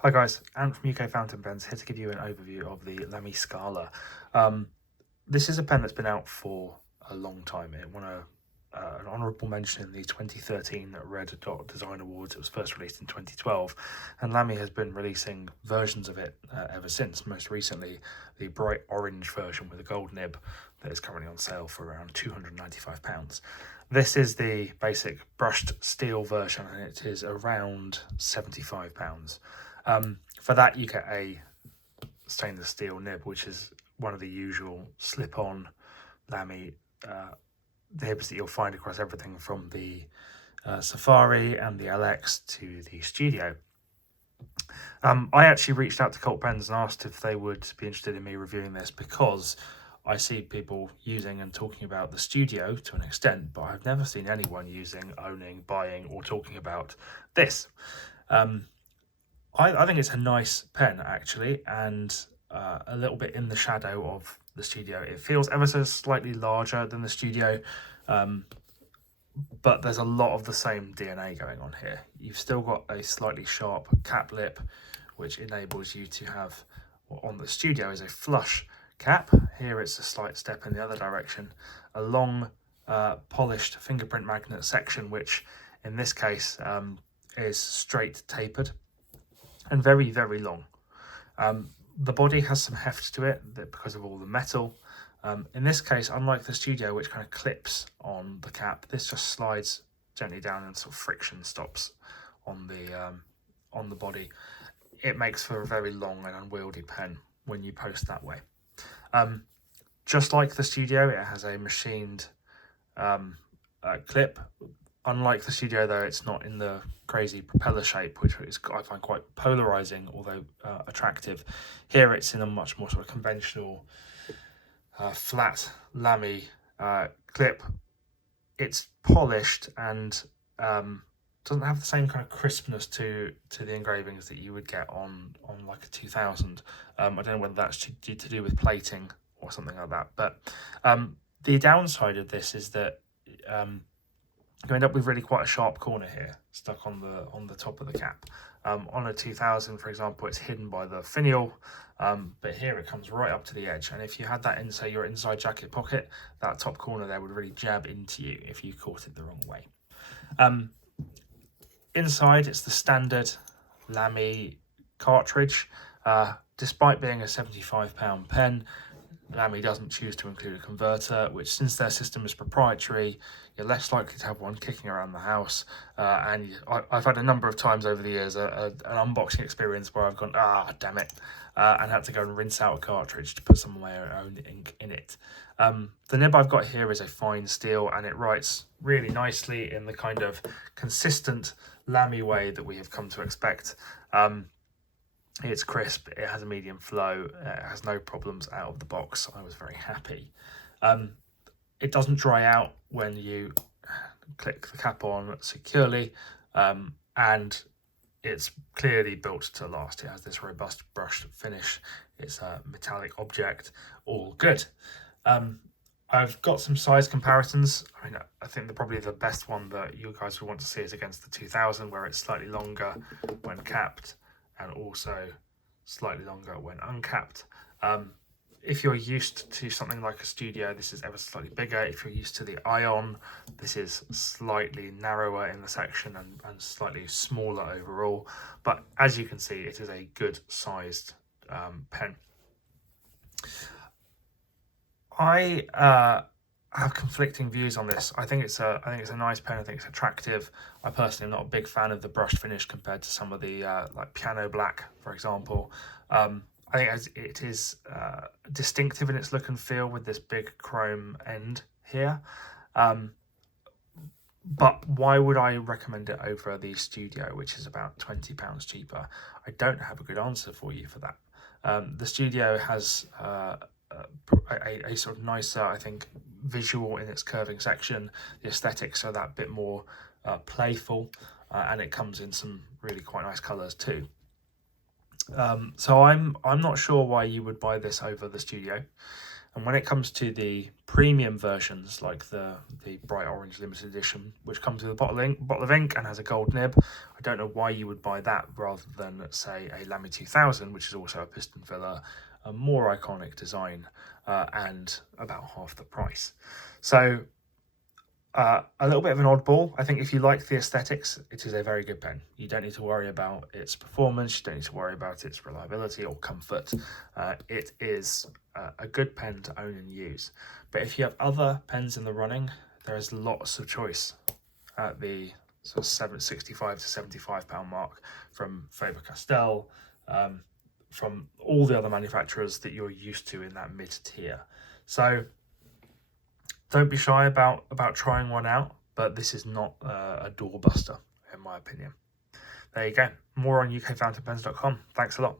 Hi guys, Ant from UK Fountain Pens here to give you an overview of the Lamy Scala. This is a pen that's been out for a long time. It won an honourable mention in the 2013 Red Dot Design Awards. It was first released in 2012, and Lamy has been releasing versions of it ever since. Most recently, the bright orange version with a gold nib that is currently on sale for around £295. This is the basic brushed steel version, and it is around £75. For that, you get a stainless steel nib, which is one of the usual slip-on Lamy nibs that you'll find across everything from the Safari and the LX to the Studio. I actually reached out to Colt Pens and asked if they would be interested in me reviewing this because I see people using and talking about the Studio to an extent, but I've never seen anyone using, owning, buying, or talking about this. I think it's a nice pen actually, and a little bit in the shadow of the Studio. It feels ever so slightly larger than the Studio, but there's a lot of the same DNA going on here. You've still got a slightly sharp cap lip, which enables you to have, what on the Studio is a flush cap. Here it's a slight step in the other direction. A long polished fingerprint magnet section, which in this case is straight tapered and very, very long. The body has some heft to it because of all the metal. In this case, unlike the Studio, which kind of clips on the cap, this just slides gently down and sort of friction stops on the body. It makes for a very long and unwieldy pen when you post that way. Just like the Studio, it has a machined clip. Unlike the Studio, though, it's not in the crazy propeller shape, which I find quite polarizing, although attractive. Here it's in a much more sort of conventional, flat Lamy clip. It's polished and doesn't have the same kind of crispness to the engravings that you would get on like a 2000. I don't know whether that's to do with plating or something like that. But the downside of this is that you end up with really quite a sharp corner here stuck on the top of the cap. On a 2000, for example, it's hidden by the finial, but here it comes right up to the edge. And if you had that in, say, your inside jacket pocket, that top corner there would really jab into you if you caught it the wrong way. Inside, it's the standard Lamy cartridge. Despite being a £75 pen, Lamy doesn't choose to include a converter, which, since their system is proprietary, you're less likely to have one kicking around the house. And I've had a number of times over the years an unboxing experience where I've gone, damn it, and had to go and rinse out a cartridge to put some of my own ink in it. The nib I've got here is a fine steel, and it writes really nicely in the kind of consistent Lamy way that we have come to expect. It's crisp, it has a medium flow, it has no problems out of the box. I was very happy. It doesn't dry out when you click the cap on securely, and it's clearly built to last. It has this robust brushed finish. It's a metallic object, all good. I've got some size comparisons. I mean, I think probably the best one that you guys would want to see is against the 2000, where it's slightly longer when capped and also slightly longer when uncapped. If you're used to something like a Studio, this is ever slightly bigger. If you're used to the Ion, this is slightly narrower in the section and slightly smaller overall. But as you can see, it is a good sized pen. I have conflicting views on this. I think it's a nice pen. I think it's attractive. I personally am not a big fan of the brushed finish compared to some of the like piano black, for example. I think it is distinctive in its look and feel with this big chrome end here. But why would I recommend it over the Studio, which is about £20 cheaper? I don't have a good answer for you for that. The Studio has a sort of nicer, I think, visual in its curving section. The aesthetics are that bit more playful, and it comes in some really quite nice colours too. So I'm not sure why you would buy this over the Studio. And when it comes to the premium versions, like the bright orange limited edition, which comes with a bottle of ink and has a gold nib, I don't know why you would buy that rather than, say, a Lamy 2000, which is also a piston filler, a more iconic design, and about half the price. So a little bit of an oddball. I think if you like the aesthetics, it is a very good pen. You don't need to worry about its performance. You don't need to worry about its reliability or comfort. It is a good pen to own and use. But if you have other pens in the running, there is lots of choice at the sort of £65 to £75 mark from Faber-Castell, from all the other manufacturers that you're used to in that mid-tier. So don't be shy about trying one out, but this is not a doorbuster, in my opinion. There you go. More on ukfountainpens.com. Thanks a lot.